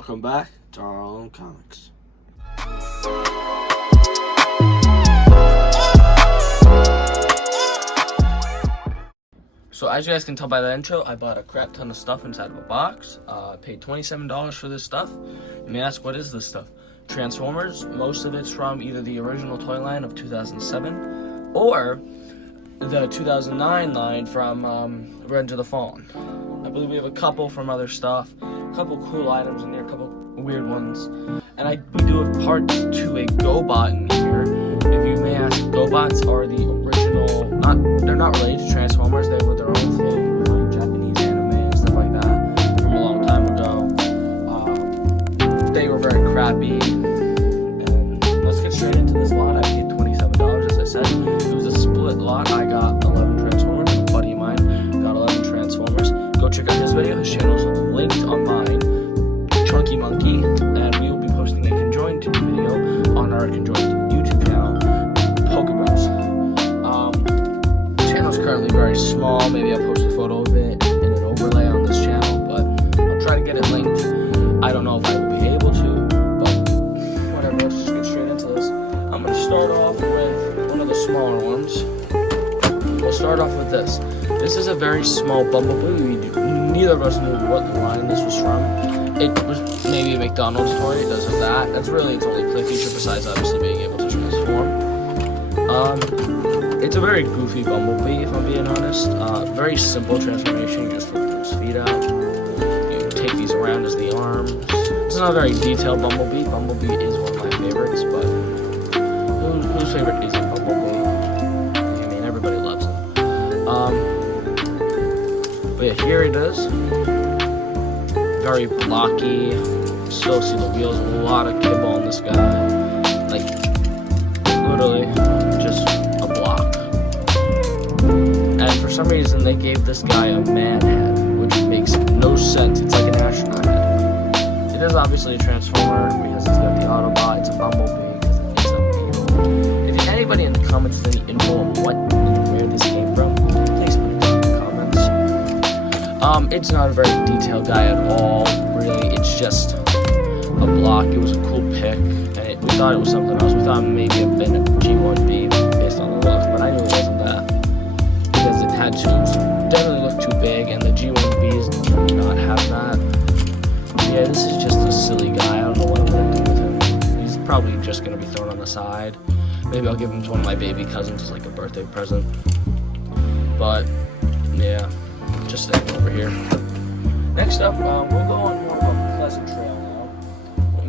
Welcome back to RLM-comics. So as you guys can tell by the intro, I bought a crap ton of stuff inside of a box. I paid $27 for this stuff. You may ask, what is this stuff? Transformers. Most of it's from either the original toy line of 2007 or the 2009 line from Revenge of the Fallen. I believe we have a couple from other stuff, a couple cool items in there, a couple weird ones. And we do have parts to a GoBot in here. If you may ask, GoBots are the original, they're not related to Transformers, they were their own thing, like Japanese anime and stuff like that, from a long time ago. They were very crappy, and let's get straight into this lot. I paid $27, as I said. It was a split lot. I got 11 Transformers, a buddy of mine got 11 Transformers. Go check out his video, his channel is linked on mine, Chunky Monkey, and we will be posting a conjoined video on our conjoined YouTube channel, currently very small. Maybe I'll post a photo of it in an overlay on this channel, but I'll try to get it linked. I don't know if I will be able to, but whatever, let's just get straight into this. I'm going to start off with one of the smaller ones. We'll start off with this. This is a very small Bumblebee. Neither of us knew what line this was from. It was maybe a McDonald's toy. It does have that. That's really its only play feature besides obviously being able to transform. It's a very goofy Bumblebee, if I'm being honest. Very simple transformation. You just flip his feet out. You take these around as the arms. It's not a very detailed Bumblebee. Bumblebee is one of my favorites, but whose favorite isn't Bumblebee? I mean, everybody loves him. But yeah, here it is. Very blocky. Still see the wheels. A lot of kibble on this guy. Like, literally, just a block. And for some reason, they gave this guy a man head, which makes no sense. It's like an astronaut head. It is obviously a Transformer because it's got the Autobot. It's a Bumblebee because it's a Beetle. If anybody in the comments has any info on what and where this came from, please put it in the comments. It's not a very detailed guy at all, really. It's just a block. It was a cool pick, and we thought it was something else. We thought maybe it had been a G1B based on the looks, but I knew it wasn't that. Because it had tubes, definitely looked too big, and the G1Bs do not have that. Yeah, this is just a silly guy. I don't know what I'm going to do with him. He's probably just going to be thrown on the side. Maybe I'll give him to one of my baby cousins as like a birthday present. But, yeah, just staying over here. Next up, we'll go on more of a pleasant trail now.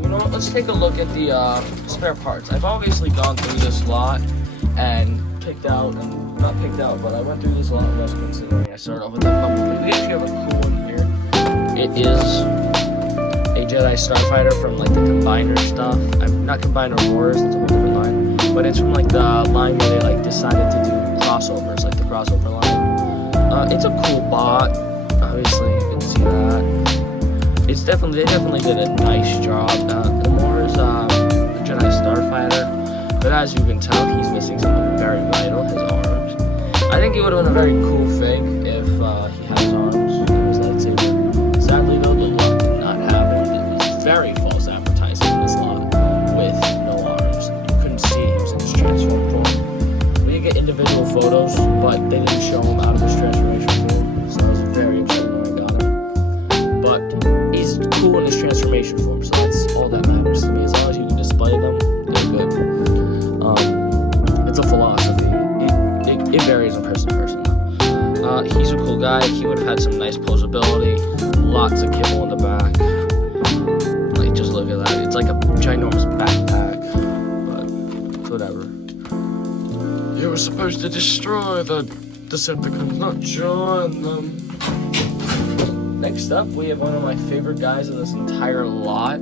You know what, let's take a look at the spare parts. I've obviously gone through this lot and picked out, and not picked out, but I went through this a lot of us considering I started off with that Bumblebee. We actually have a cool one here. It is a Jedi Starfighter from like the Combiner stuff. Not Combiner Wars, that's a whole different line. But it's from like the line where they like decided to do crossovers, like the crossover line. It's a cool bot. Obviously you can see that. They definitely did a nice job. The more is a Jedi Starfighter. But as you can tell, he's missing something very vital, his arms. I think it would have been a very cool thing if he had his arms and his lightsaber. Sadly though, the lot did not happen. It was very false advertising in this lot with no arms. You couldn't see he was in his transform form. We did get individual photos, but they didn't show him out of his transformation form. So I was very upset when I got him. But he's cool in his transformation form, so that's all that matters to me. As long as you can display them, they're good. It's a philosophy. It varies from person to person. He's a cool guy. He would have had some nice posability. Lots of kibble in the back. Like, just look at that. It's like a ginormous backpack. But, whatever. You were supposed to destroy the Decepticons, not join them. Next up, we have one of my favorite guys in this entire lot.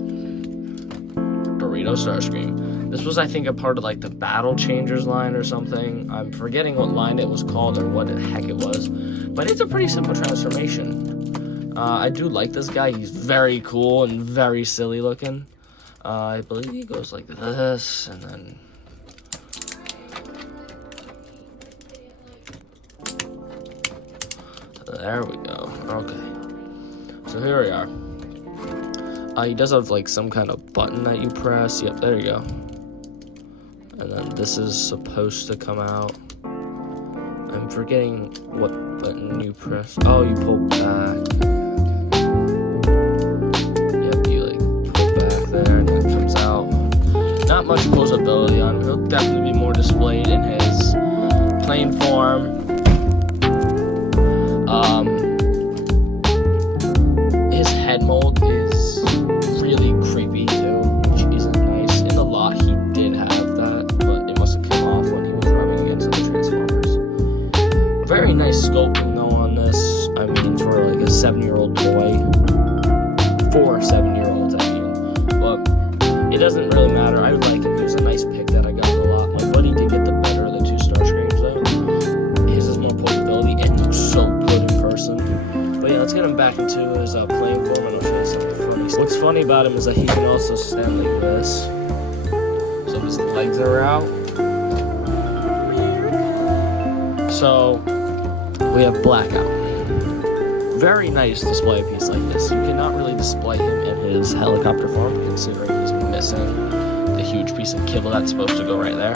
Burrito Starscream. This was, I think, a part of like the Battle Changers line or something. I'm forgetting what line it was called or what the heck it was. But it's a pretty simple transformation. I do like this guy. He's very cool and very silly looking. I believe he goes like this, and then... There we go. Okay. So here we are. He does have like some kind of button that you press. Yep, there you go. And then this is supposed to come out. I'm forgetting what button you press. Oh, you pull back. Yep, you like pull back there and it comes out. Not much posability on him. He'll definitely be more displayed in his plain form. His head mold is really creepy too, which isn't nice. In the lot, he did have that, but it must have come off when he was rubbing against the Transformers. Very nice sculpting though on this. I mean, for like a 7-year-old boy. For 7-year-olds, I mean. But it doesn't really matter. I like him. He was a nice pick that I got in the lot. My buddy did get the better of the 2 Starscreams though. His is more posability and looks so good in person. But yeah, let's get him back into his playing form and I'll show you something funny. What's funny about him is that he can also stand like this. So his legs are out. So we have Blackout. Very nice display piece like this. You cannot really display him in his helicopter form considering he's missing the huge piece of kibble that's supposed to go right there.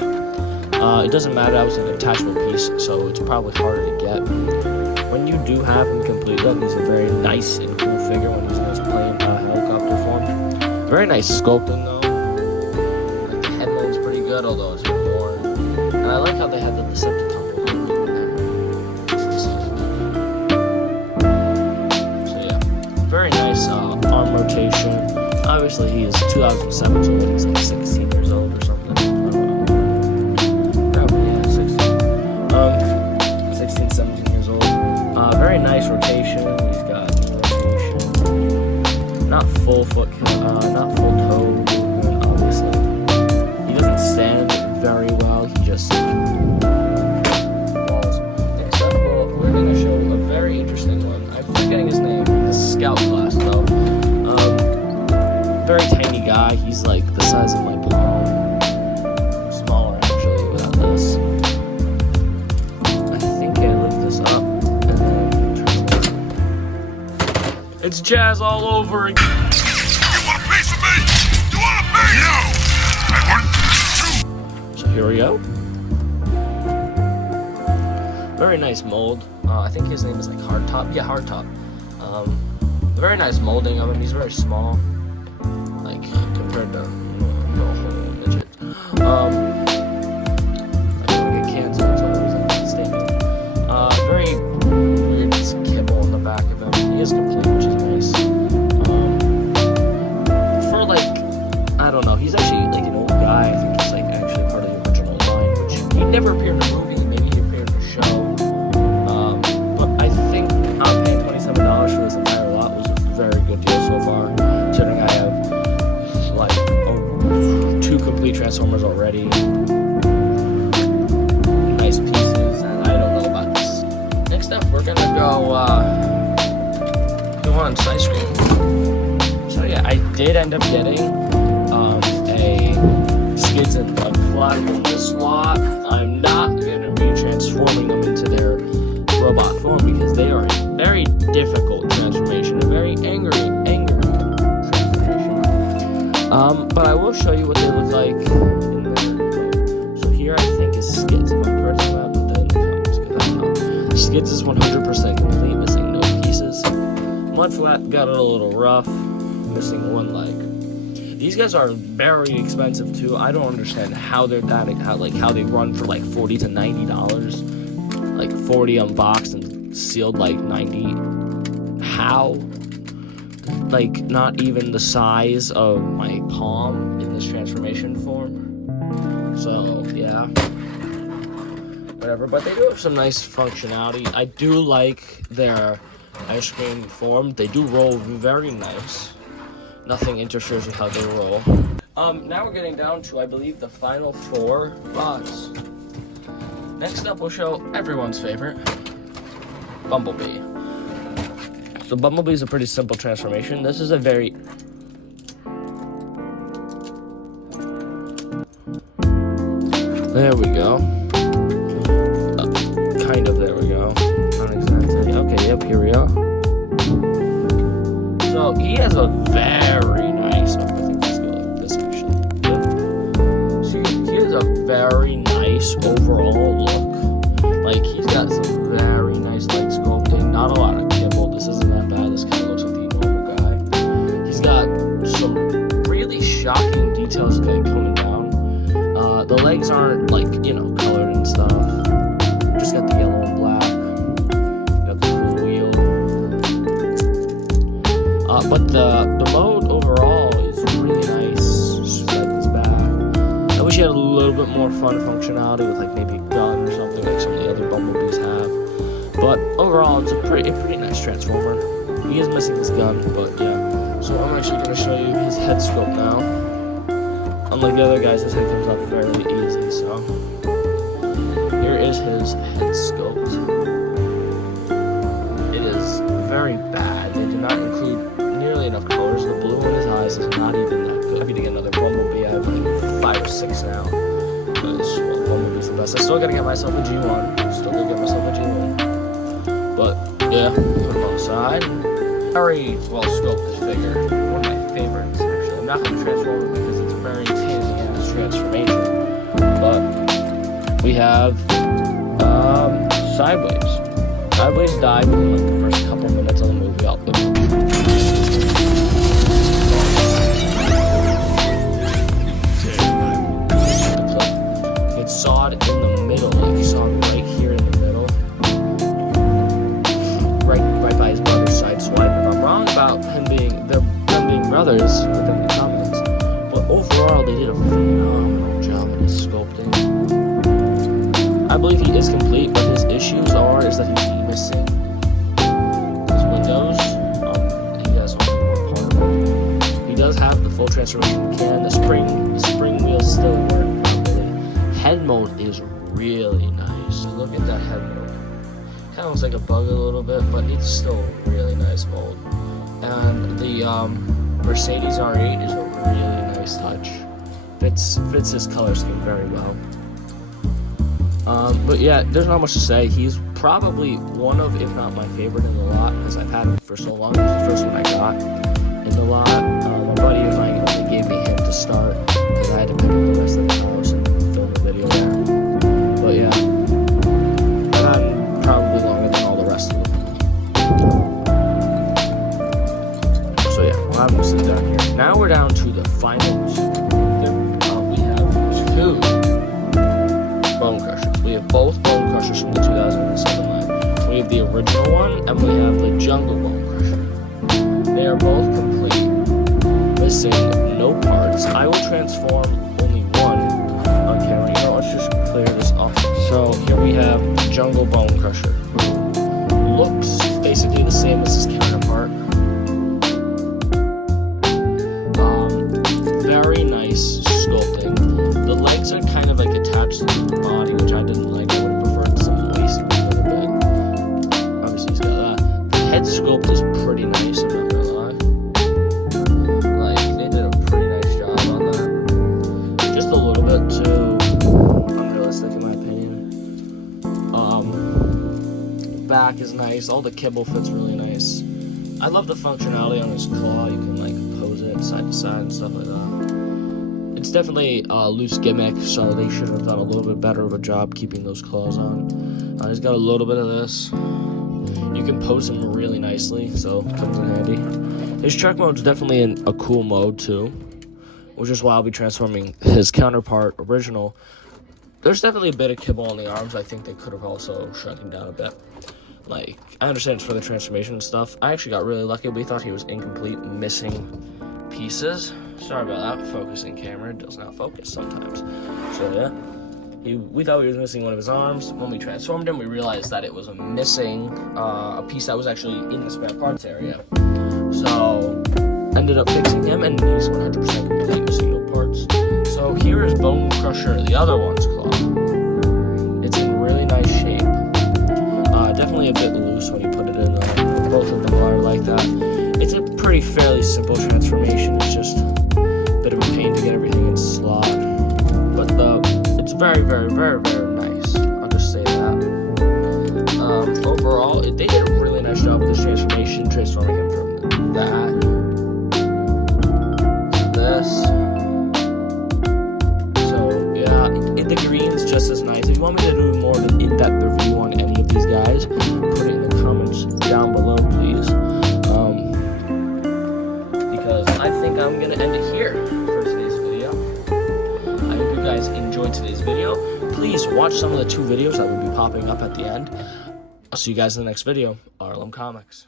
It doesn't matter, that was an attachable piece, so it's probably harder to get. When you do have him completely up, he's a very nice and cool figure when he's in his plain helicopter form. Very nice sculpting though. Like the head mold's pretty good, although it's more. And I like how they had the Decepticon. Very nice arm rotation. Obviously, he is 2007, so he's like 16 years old or something. Probably, yeah, 16, 17 years old. Very nice rotation. He's got rotation. Not full foot, not full toe movement, obviously. He doesn't stand very well. He just falls. Next up, we're going to show a very interesting one. I'm forgetting his name. Scout class though. Very tiny guy. He's like the size of my palm. Smaller actually without this. I think I lift this up and then turn it. It's Jazz all over again. You want a piece of me? You want a piece? No! I want you. So here we go. Very nice mold. I think his name is like Hardtop. Yeah, Hardtop. Very nice molding of him. He's very small, like compared to no whole midget. I don't get cancer. It's always a statement. Very weird kibble in the back of him. He is complete, which is nice. For like, I don't know. He's actually like an old guy. I think he's like actually part of the original line, which he never appeared in a movie. Maybe he appeared in a show. But I think I'm paying $27 for this entire lot was a very good deal so far, considering I have like 2 complete Transformers already. Nice pieces, and I don't know about this. Next up, we're gonna go on side screen. So yeah, I did end up getting a Skids and Bug Fly from this lot. I'm not gonna be transforming them into their robot form because they are a very difficult transformation, a very angry transformation. But I will show you what they look like in there. So here I think is Skids, if I'm correct on that, but then because I don't know. Skids is 100% complete, missing no pieces. Mudflat got it a little rough, missing 1 leg. These guys are very expensive too. I don't understand how they're that, how they run for like $40 to $90. Like 40 unboxed and sealed like 90. How? Like not even the size of my palm in this transformation form. So yeah, whatever. But they do have some nice functionality. I do like their ice cream form. They do roll very nice. Nothing interferes with how they roll. Now we're getting down to, I believe, the final 4 bots. Next up, we'll show everyone's favorite, Bumblebee. So Bumblebee is a pretty simple transformation. This is a very... There we go. Kind of, there we go. Not exactly. Okay, yep, here we go. So he has a very face up. I think let's go like this actually. Yep. So he has a very nice overall look. Like he's got some very nice leg sculpting. Not a lot of kibble. This isn't that bad. This kind of looks like the normal guy. He's got some really shocking details coming down. The legs aren't like, you know, colored and stuff. Just got the yellow and black. Got the cool wheel. But the mode overall is really nice. Spreads back. I wish he had a little bit more fun functionality with like maybe a gun or something like some of the other bumblebees have. But overall, it's a pretty nice transformer. He is missing his gun, but yeah. So I'm actually going to show you his head sculpt now. Unlike the other guys, his head comes up fairly easy, so here is his head sculpt. It is very bad. They did not include nearly enough colors. The blue in his eyes is not even that good. Happy to get another bumblebee. I have like 5 or 6 now. Because, well, bumblebee's the best. I still gotta get myself a G1. Still gotta get myself a G1. But, yeah, put him on the side. Very well sculpted figure. One of my favorites, actually. I'm not gonna transform it because it's very pain-in-the-ass transformation. But we have Sideways. Sideways died within like the first couple minutes of the movie. It sawed in the middle, like you saw right here in the middle. Right by his brother's side swipe. If I'm wrong about them being brothers within the comments. But overall, they did a phenomenal job in his sculpting. I believe he is complete, but his issues is that he's missing his windows. He has only one part of it. He does have the full transformation can. The spring wheels still work properly. Head mode is really nice. Look at that head mode. Kind of looks like a bug a little bit, but it's still a really nice mold. And the Mercedes R8 is a really nice touch. Fits his color scheme very well. But yeah, there's not much to say. He's probably one of, if not my favorite in the lot, because I've had him for so long. It was the first one I got in the lot. My buddy of mine only gave me him to start, because I had to pick up the rest of the house and film the video there. But yeah, I've had him probably longer than all the rest of them. So yeah, we'll have him sit down here. Now we're down to the final two. We have 2 Bone Crushers. We have both Bone Crushers from the 2007 line. We have the original one, and we have the Jungle Bone Crusher. They are both complete, missing no parts. I will transform only one on camera. You know, let's just clear this off. So here we have the Jungle Bone Crusher, who looks basically the same as his counterpart. Very nice sculpting. The legs are kind of like attached to the body, which I didn't like. I would have preferred some waist a little bit. Obviously he's got that. The head sculpt is pretty nice, I'm not gonna lie. Like, they did a pretty nice job on that. Just a little bit too unrealistic in my opinion. Back is nice. All the kibble fits really nice. I love the functionality on his claw. You can like pose it side to side and stuff like that. It's definitely a loose gimmick, so they should have done a little bit better of a job keeping those claws on. He's got a little bit of this. You can pose him really nicely, so it comes in handy. His truck mode is definitely a cool mode too, which is why I'll be transforming his counterpart original. There's definitely a bit of kibble on the arms. I think they could have also shrunk him down a bit. Like, I understand it's for the transformation and stuff. I actually got really lucky. We thought he was incomplete, missing pieces. Sorry about that. Focusing camera does not focus sometimes. So yeah, we thought he was missing one of his arms. When we transformed him, we realized that it was missing a piece that was actually in the spare parts area. So ended up fixing him, and he's 100% complete, missing no parts. So here is Bone Crusher, the other one's claw. It's in really nice shape. Definitely a bit loose when you put it in. Both of them are like that. It's a pretty fairly simple transformation. It's just a bit of a pain to get everything in slot. But it's very, very, very, very nice. I'll just say that. Overall, they did a really nice job with this transformation, transforming him from that please watch some of the 2 videos that will be popping up at the end. I'll see you guys in the next video. RLM Comics.